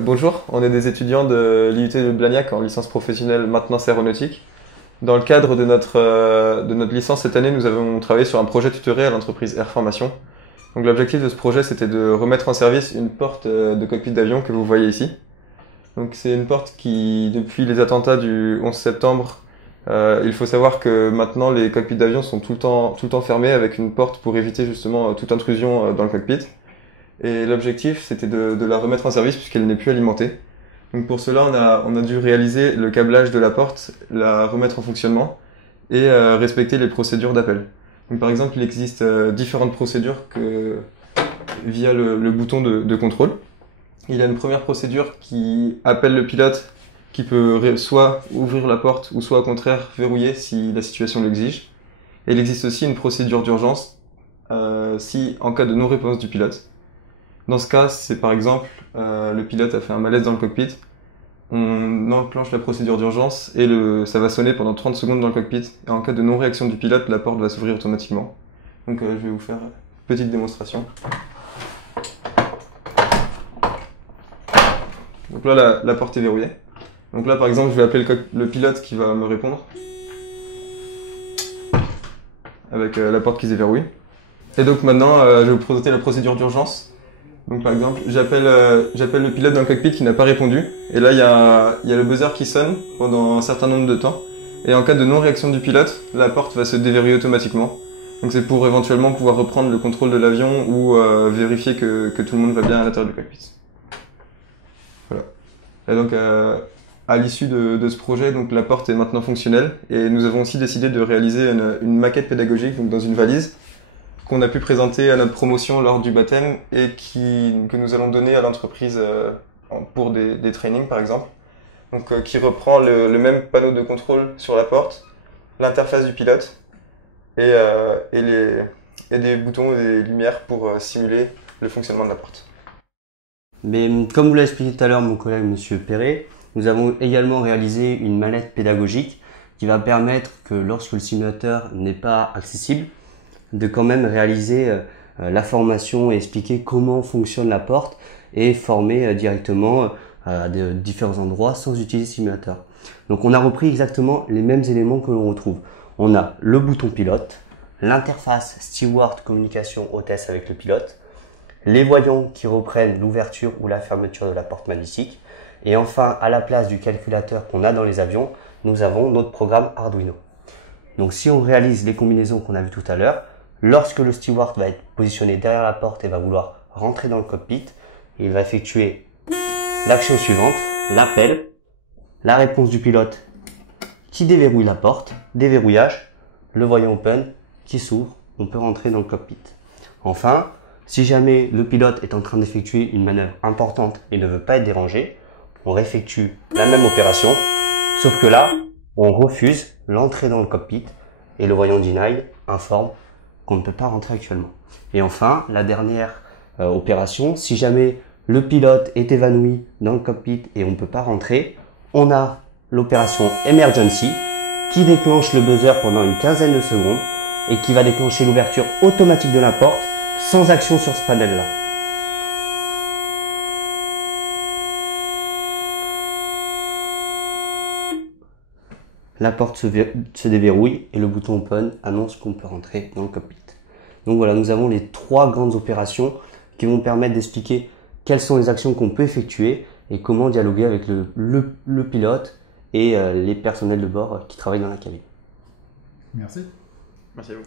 Bonjour, on est des étudiants de l'IUT de Blagnac en licence professionnelle maintenance aéronautique. Dans le cadre de notre licence cette année, nous avons travaillé sur un projet tutoré à l'entreprise Air Formation. Donc l'objectif de ce projet, c'était de remettre en service une porte de cockpit d'avion que vous voyez ici. Donc c'est une porte qui, depuis les attentats du 11 septembre, il faut savoir que maintenant les cockpits d'avion sont tout le temps fermés avec une porte pour éviter justement toute intrusion dans le cockpit. Et l'objectif, c'était de la remettre en service puisqu'elle n'est plus alimentée. Donc pour cela, on a dû réaliser le câblage de la porte, la remettre en fonctionnement et respecter les procédures d'appel. Donc par exemple, il existe différentes procédures via le bouton de contrôle. Il y a une première procédure qui appelle le pilote, qui peut soit ouvrir la porte ou soit au contraire verrouiller si la situation l'exige. Et il existe aussi une procédure d'urgence si en cas de non-réponse du pilote. Dans ce cas, c'est par exemple le pilote a fait un malaise dans le cockpit, on enclenche la procédure d'urgence et ça va sonner pendant 30 secondes dans le cockpit. Et en cas de non-réaction du pilote, la porte va s'ouvrir automatiquement. Donc je vais vous faire une petite démonstration. Donc là, la porte est verrouillée. Donc là, par exemple, je vais appeler le pilote qui va me répondre avec la porte qui se déverrouille. Et donc maintenant, je vais vous présenter la procédure d'urgence. Donc par exemple, j'appelle le pilote dans le cockpit qui n'a pas répondu. Et là, il y a le buzzer qui sonne pendant un certain nombre de temps. Et en cas de non-réaction du pilote, la porte va se déverrouiller automatiquement. Donc c'est pour éventuellement pouvoir reprendre le contrôle de l'avion ou vérifier que tout le monde va bien à l'intérieur du cockpit. Voilà. Et donc à l'issue de ce projet, donc la porte est maintenant fonctionnelle. Et nous avons aussi décidé de réaliser une maquette pédagogique donc dans une valise, qu'on a pu présenter à notre promotion lors du baptême et que nous allons donner à l'entreprise pour des trainings par exemple. Donc qui reprend le même panneau de contrôle sur la porte, l'interface du pilote et des boutons et des lumières pour simuler le fonctionnement de la porte. Mais comme vous l'a expliqué tout à l'heure mon collègue Monsieur Perret, nous avons également réalisé une mallette pédagogique qui va permettre que lorsque le simulateur n'est pas accessible, de quand même réaliser la formation et expliquer comment fonctionne la porte et former directement à de différents endroits sans utiliser le simulateur. Donc on a repris exactement les mêmes éléments que l'on retrouve. On a le bouton pilote, l'interface steward communication hôtesse avec le pilote, les voyants qui reprennent l'ouverture ou la fermeture de la porte magnétique et enfin à la place du calculateur qu'on a dans les avions, nous avons notre programme Arduino. Donc si on réalise les combinaisons qu'on a vues tout à l'heure, lorsque le steward va être positionné derrière la porte et va vouloir rentrer dans le cockpit, il va effectuer l'action suivante, l'appel, la réponse du pilote qui déverrouille la porte, déverrouillage, le voyant open qui s'ouvre, on peut rentrer dans le cockpit. Enfin, si jamais le pilote est en train d'effectuer une manœuvre importante et ne veut pas être dérangé, on réeffectue la même opération, sauf que là, on refuse l'entrée dans le cockpit et le voyant deny informe qu'on ne peut pas rentrer actuellement. Et enfin, la dernière opération, si jamais le pilote est évanoui dans le cockpit et on ne peut pas rentrer, on a l'opération Emergency qui déclenche le buzzer pendant une quinzaine de secondes et qui va déclencher l'ouverture automatique de la porte sans action sur ce panel-là. La porte se déverrouille et le bouton Open annonce qu'on peut rentrer dans le cockpit. Donc voilà, nous avons les trois grandes opérations qui vont permettre d'expliquer quelles sont les actions qu'on peut effectuer et comment dialoguer avec le pilote et les personnels de bord qui travaillent dans la cabine. Merci. Merci à vous.